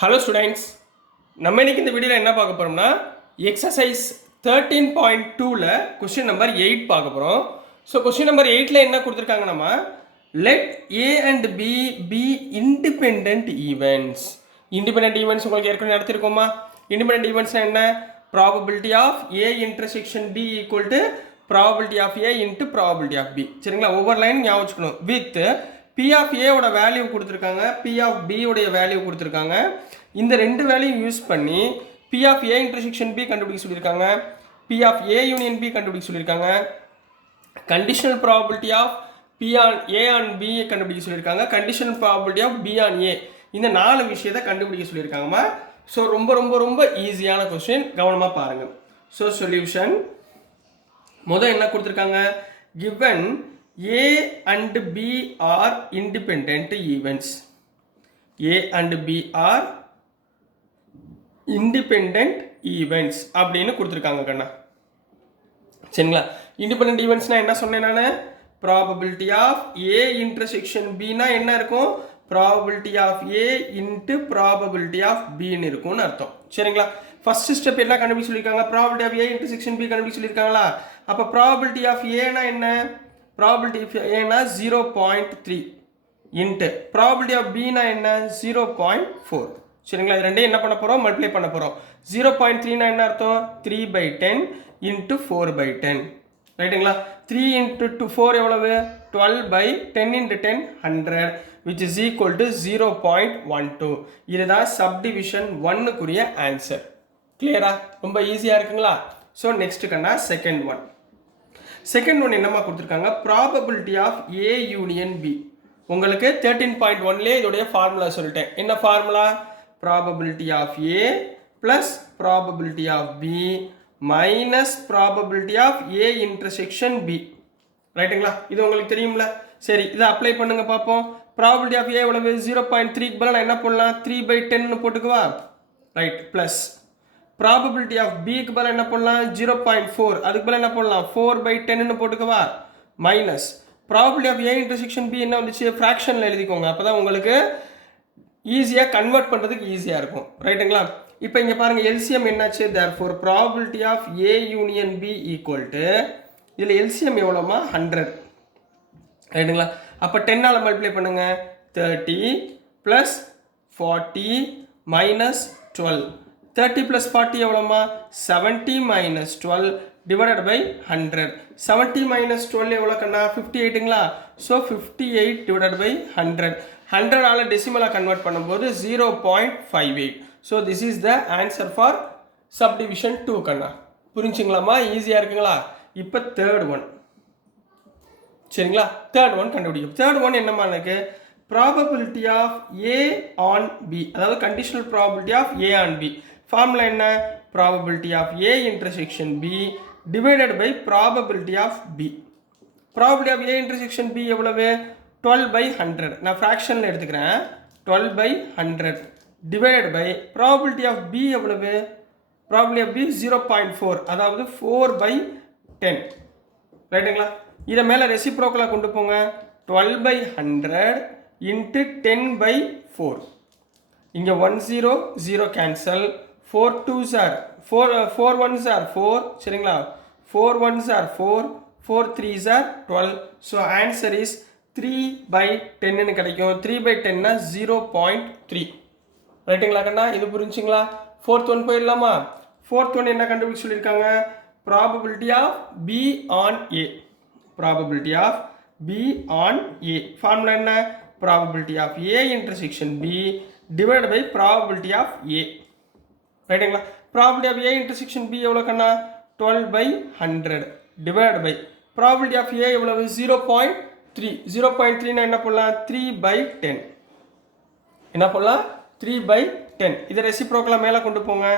Hello students, நம்ம இன்னைக்கு இந்த வீடியோவில் என்ன பார்க்க போகிறோம்னா எக்ஸசைஸ் 13.2ல் கொஸ்டின் நம்பர் 8 பார்க்க போகிறோம். ஸோ கொஸ்டின் நம்பர் 8ல் என்ன கொடுத்துருக்காங்க, நம்ம let A and B be independent events. Independent events உங்களுக்கு ஏற்கனவே நடத்திருக்கோமா? இண்டிபெண்ட் ஈவெண்ட்ஸ்னா என்ன? Probability of A intersection B equal to probability of A into probability of B. சரிங்களா? ஒவ்வொரு லைன் ஞாபகம் வச்சுக்கணும். வித் பி ஆஃப் ஏவோட வேல்யூ கொடுத்துருக்காங்க, பி ஆஃப் பி உடைய வேல்யூ கொடுத்துருக்காங்க. இந்த ரெண்டு வேல்யூ யூஸ் பண்ணி P of A intersection B கண்டுபிடிக்க சொல்லியிருக்காங்க, P of A union B கண்டுபிடிக்க சொல்லியிருக்காங்க, conditional probability of B on A on B கண்டுபிடிக்க சொல்லியிருக்காங்க, conditional probability of B on A. இந்த 4 விஷயத்தை கண்டுபிடிக்க சொல்லியிருக்காங்கம்மா. ஸோ ரொம்ப ரொம்ப ரொம்ப ஈஸியான கொஸ்டின், கவனமாக பாருங்கள். ஸோ சொல்யூஷன் முதல் என்ன கொடுத்துருக்காங்க, given A and B are independent events. A and B are independent events அப்படின்னு கொடுத்துருக்காங்க கண்ணா. சரிங்களா? இண்டிபெண்டன்ட் ஈவெண்ட்ஸ்னா என்ன சொன்னேன் நான்? ப்ராபபிலிட்டி ஆஃப் ஏ இன்டர்செக்ஷன் பின்னா என்ன இருக்கும்? Probability of A into probability of பின்னு இருக்கும்னு அர்த்தம். சரிங்களா? ஃபர்ஸ்ட் ஸ்டெப் என்ன கண்டுபிடிக்க சொல்லியிருக்காங்க? Probability of A intersection B கண்டுபிடிக்க சொல்லியிருக்காங்களா? அப்போ ப்ராபபிலிட்டி ஆஃப் ஏனா என்ன? ப்ராபபிலிட்டி ஆஃப் ஏனா 0.3 இன்ட்டு ப்ராபபிலிட்டி ஆஃப் பினா என்ன? 0.4. சரிங்களா? இது ரெண்டையும் என்ன பண்ண போகிறோம்? மல்டிப்ளை பண்ண போகிறோம். 0.3னா என்ன அர்த்தம்? 3/10 இன்ட்டு 4/10. ரைட்டுங்களா? 3 இன்ட்டு 4 எவ்வளவு? 12/10 into 10 100 which is equal to 0.12. இதுதான் சப்டிவிஷன் 1க்குரிய ஆன்சர். கிளியரா? ரொம்ப ஈஸியாக இருக்குங்களா? ஸோ நெக்ஸ்ட் கண்ணா செகண்ட் ஒன். செகண்ட் ஒன் என்னமா கொடுத்துருக்காங்க? Probability of A union B. உங்களுக்கு 13.1லே இதோடைய ஃபார்முலா சொல்லிட்டேன். என்ன formula? Probability of A plus probability of B minus probability of A intersection B. ரைட்டுங்களா? இது உங்களுக்கு தெரியும்ல? சரி, இதை அப்ளை பண்ணுங்க பார்ப்போம். ப்ராபபிலிட்டி ஆஃப் ஏ எவ்வளவு? 0.3க்கு பதிலாக என்ன பண்ணலாம்? 3/10 போட்டுக்குவா. ரைட். ப்ளஸ் ப்ராபபிலிட்டி ஆஃப் பிக்கு பதிலாக என்ன பண்ணலாம்? 0.4, அதுக்கு பதிலாக என்ன பண்ணலாம்? 4/10 போட்டுக்கவா. Minus probability of A intersection B என்ன வந்துச்சு? ஃப்ராக்ஷனில் எழுதிக்கோங்க, அப்போ தான் உங்களுக்கு ஈஸியாக கன்வெர்ட் பண்ணுறதுக்கு ஈஸியாக இருக்கும். ரைட்டுங்களா? இப்போ இங்கே பாருங்கள், எல்சிஎம் என்னாச்சு? Therefore probability of A union B equal to, இதில் எல்சிஎம் எவ்வளோமா? 100. ரைட்டுங்களா? அப்போ 10ஆல் மல்டிப்ளை பண்ணுங்க. 30 ப்ளஸ் 40 மைனஸ் 12. 30 ப்ளஸ் 40 எவ்வளோமா? 70 மைனஸ் 12 டிவைடட் பை 100. 70 மைனஸ் 12 எவ்வளோ கண்ணா? 58ங்களா? So 58 divided by 100. 100ஆல் டெசிமலாக கன்வெர்ட் பண்ணும்போது 0.58. So this is the answer for subdivision 2 கண்ணா. புரிஞ்சுங்களாமா? ஈஸியாக இருக்குங்களா? இப்போ தேர்ட் ஒன். சரிங்களா? தேர்ட் ஒன் கண்டுபிடிக்கும். தேர்ட் ஒன் என்னமா எனக்கு? Probability of A on B, அதாவது conditional probability of A on B. Formula என்ன? Probability of A intersection B divided by probability of B. Probability of A intersection B எவ்வளவு? 12/100. நான் ஃப்ராக்ஷனில் எடுத்துக்கிறேன். 12/100 divided by probability of B எவ்வளவு? Probability of B 0.4, அதாவது 4/10. ரைட்டுங்களா? இதை மேலே ரெசிப்ரோக்கலாக கொண்டு போங்க. 12/100 இன்ட்டு 10/4. இங்கே 1 0 0 cancel. 4 2s are 4 1s are 4. சரிங்களா? 4 1s are 4, 4 3s are 12. So answer is 3/10 கிடைக்கும். 3/10னா 0.3. ரைட்டுங்களா கண்ணா? இது புரிஞ்சுங்களா? ஃபோர்த் ஒன் போயிடலாமா? ஃபோர்த் ஒன் என்ன கண்டுபிடிச்சு சொல்லியிருக்காங்க? Probability of B on A. Probability of B on A formula என்ன? Probability of A intersection B divide by probability of A. ரைட்டுங்களா? Probability of A intersection B எவ்வளோ கண்ணா? 12/100 divide by probability of A எவ்வளவு? 0.3. 0.3னா என்ன பண்ணலாம்? 3/10. என்ன பண்ணலாம்? 3/10. இதை ரெசிப்ரோக்கலாக மேலே கொண்டு போங்க.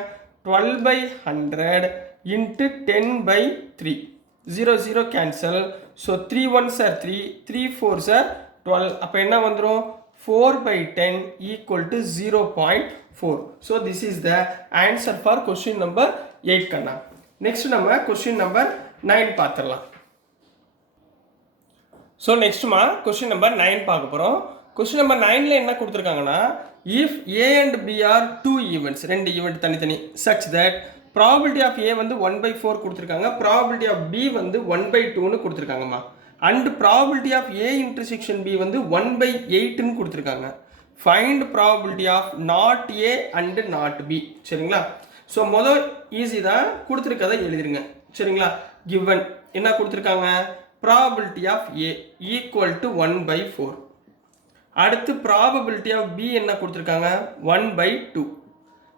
12/100 into 10/3. 0 0 cancel. So 3 1s are 3, 3 4s are 12. அப்போ என்ன வந்துடும்? 4/10 equal to 0.4. So this is the answer for question number 8 கண்ணா. நெக்ஸ்ட் நம்ம கொஸ்டின் நம்பர் 9 பார்த்துடலாம். ஸோ நெக்ஸ்ட்டுமா கொஸ்டின் நம்பர் 9 பார்க்க போகிறோம். கொஸ்டின் நம்பர் 9ல என்ன கொடுத்துருக்காங்கன்னா if A and B are two events, ரெண்டு ஈவெண்ட் தனித்தனி, such that probability of A வந்து 1/4 கொடுத்துருக்காங்க, ப்ராபபிலிட்டி ஆஃப் பி வந்து 1/2ன்னு கொடுத்துருக்காங்கம்மா. And probability of A intersection B வந்து 1/8ன்னு கொடுத்துருக்காங்க. Find probability of not A and not B. சரிங்களா? ஸோ மொதல் ஈஸி தான், கொடுத்துருக்கதை எழுதிருங்க. சரிங்களா? கிவன் என்ன கொடுத்துருக்காங்க, probability of A equal to 1/4. அடுத்து ப்ராபபிலிட்டி ஆஃப் பி என்ன கொடுத்துருக்காங்க, 1/2.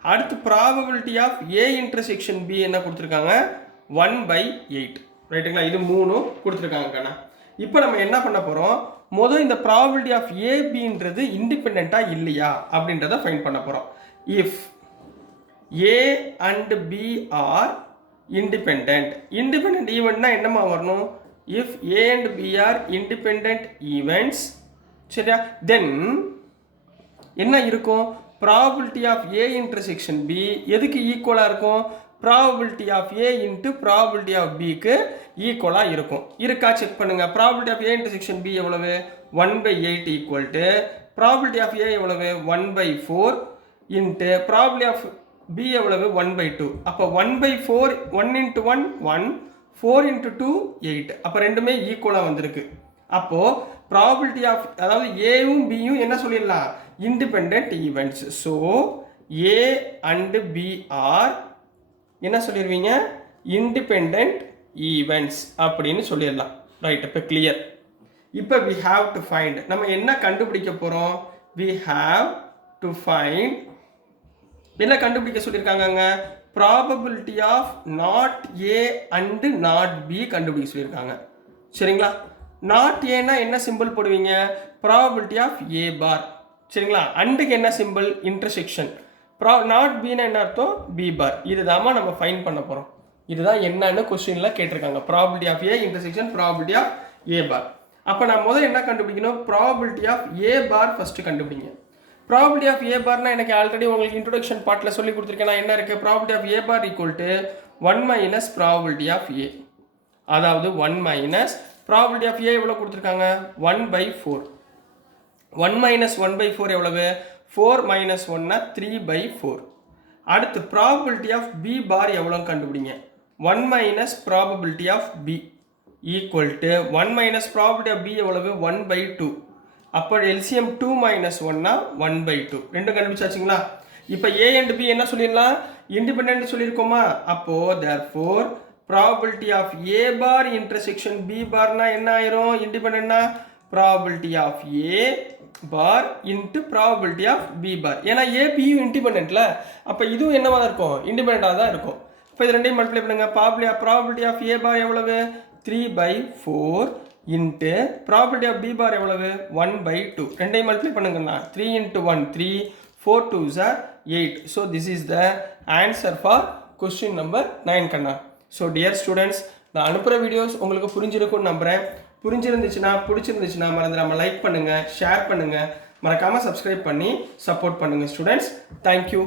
அடுத்து probability of A intersection B என்ன கொடுத்துருக்காங்க, 1/8. ரைட்டுங்களா? இது 3 கொடுத்துருக்காங்க கண்ணா. இப்போ நம்ம என்ன பண்ண போகிறோம், மொதல் இந்த ப்ராபபிலிட்டி ஆஃப் ஏபின்றது இண்டிபெண்ட்டாக இல்லையா அப்படின்றத ஃபைண்ட் பண்ண போகிறோம். If A and B are independent ஈவெண்ட்னா என்னமா வரணும், if A and B are independent events, சரியா, தென் என்ன இருக்கும், probability of A intersection B எதுக்கு ஈக்குவலாக இருக்கும், probability of A into probability of பிக்கு ஈக்குவலாக இருக்கும். இருக்கா செக் பண்ணுங்க. Probability of A intersection B எவ்வளவு, 1/8 equal to probability of A எவ்வளவு, 1/4 இன்ட்டு ப்ராபபிலிட்டி ஆஃப் பி எவ்வளவு, 1/2. அப்போ 1/4, 1 × 1 1, 4 × 2 8. அப்போ ரெண்டுமே ஈக்குவலாக வந்திருக்கு. அப்போது ப்ராபபிலிட்டி ஆஃப், அதாவது ஏவும் பியும் என்ன சொல்லிடலாம், independent events. So A and B are என்ன சொல்லிடுவீங்க, இண்டிபெண்ட் ஈவெண்ட்ஸ் அப்படின்னு சொல்லிடலாம். ரைட்? இப்போ கிளியர். இப்போ வி ஹாவ் டு ஃபைண்ட், நம்ம என்ன கண்டுபிடிக்க போகிறோம், வி ஹாவ் டு ஃபைண்ட், என்ன கண்டுபிடிக்க சொல்லியிருக்காங்க, probability of not A and not B கண்டுபிடிக்க சொல்லியிருக்காங்க. சரிங்களா? நாட் ஏன்னா என்ன சிம்பிள் போடுவீங்க, ப்ராபபிலிட்டி ஆஃப் ஏ பார். சரிங்களா? அண்டுக்கு என்ன சிம்பிள், இன்டர்செக்ஷன். நாட் பின்னா என்ன அர்த்தம், பி பார். இதுதாம்மா நம்ம ஃபைண்ட் பண்ண போகிறோம். இதுதான் என்னன்னு கொஸ்டினில் கேட்டிருக்காங்க, probability of A intersection probability of A bar. அப்போ நான் முதல்ல என்ன கண்டுபிடிக்கணும், probability of A bar first கண்டுபிடிங்க. ப்ராபபிலிட்டி ஆஃப் ஏ பார்னா எனக்கு ஆல்ரெடி உங்களுக்கு இன்ட்ரோடக்ஷன் பார்ட்டில் சொல்லி கொடுத்துருக்கேன். என்ன இருக்குது, probability of A bar equal to 1 - probability of A. அதாவது 1 - ப்ராபபிலிட்டி ஆஃப் ஏ எவ்வளோ கொடுத்துருக்காங்க, 1/4. 1 - 1/4 எவ்வளவு, 4 - 1 3/4. அடுத்து ப்ராபபிலிட்டி ஆஃப் பி பார் எவ்வளோ கண்டுபிடிங்க, 1 - probability of B equal to 1 - probability of B எவ்வளவு, 1/2. அப்போ எல்சிஎம் 2 - 1 1/2. ரெண்டும் கண்டுபிடிச்சாச்சுங்களா? இப்போ ஏ அண்ட் பி என்ன சொல்லிடலாம், இண்டிபெண்ட் சொல்லியிருக்கோமா. அப்போ therefore probability of A bar intersection B பார்னா என்ன ஆயிரும், இண்டிபெண்ட்னா probability of A bar into probability of B bar. ஏன்னா ஏ பியும் இண்டிபெண்ட்ல, அப்போ இதுவும் என்னவா இருக்கும், இண்டிபெண்ட்டாக தான் இருக்கும். இப்போ இது ரெண்டையும் மல்டிப்ளை பண்ணுங்க. ப்ராபபிலிட்டி ஆஃப் ஏ பார் எவ்வளவு, 3/4 இன்ட்டு ப்ராபபிலிட்டி ஆஃப் பி பார் எவ்வளவு, 1/2. ரெண்டையும் மல்டிப்ளை பண்ணுங்கண்ணா. 3 × 1 3, 4 2s are 8. So this is the answer for question number 9 கண்ணா. ஸோ டியர் ஸ்டூடெண்ட்ஸ், நான் அனுப்புகிற வீடியோஸ் உங்களுக்கு புரிஞ்சிருக்கும்னு நம்புகிறேன். பிடிச்சிருந்துச்சுன்னா மறந்துடாமல் லைக் பண்ணுங்கள், ஷேர் பண்ணுங்கள், மறக்காமல் சப்ஸ்கிரைப் பண்ணி சப்போர்ட் பண்ணுங்கள் ஸ்டூடெண்ட்ஸ். தேங்க்யூ.